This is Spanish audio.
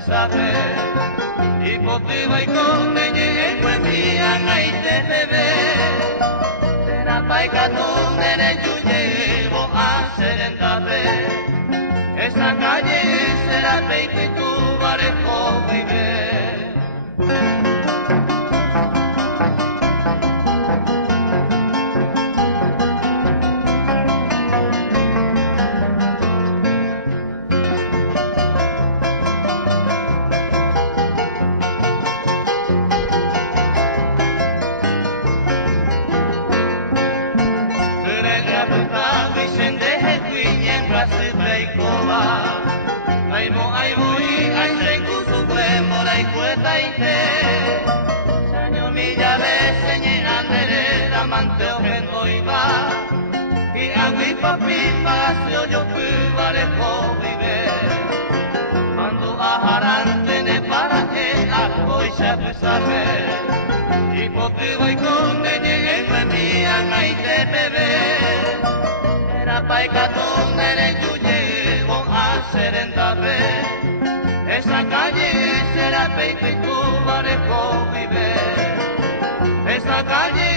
sabe y potiba y con neñe cuentían ahí te bebé será paica tu nene llevo a serendate esa calle será peito y tu barejo vive. Aimu y aitrenku su cuemo la icueta y te Señor milla de señe andere la manteo gendo iba y agui papi paseo yo pubare po vive Mando a harante ne para que algo y se sabe y potigo y con neñe en vendían ahí te bebé era paica tu nene serendave esa calle será peito y tu barejo vive esa calle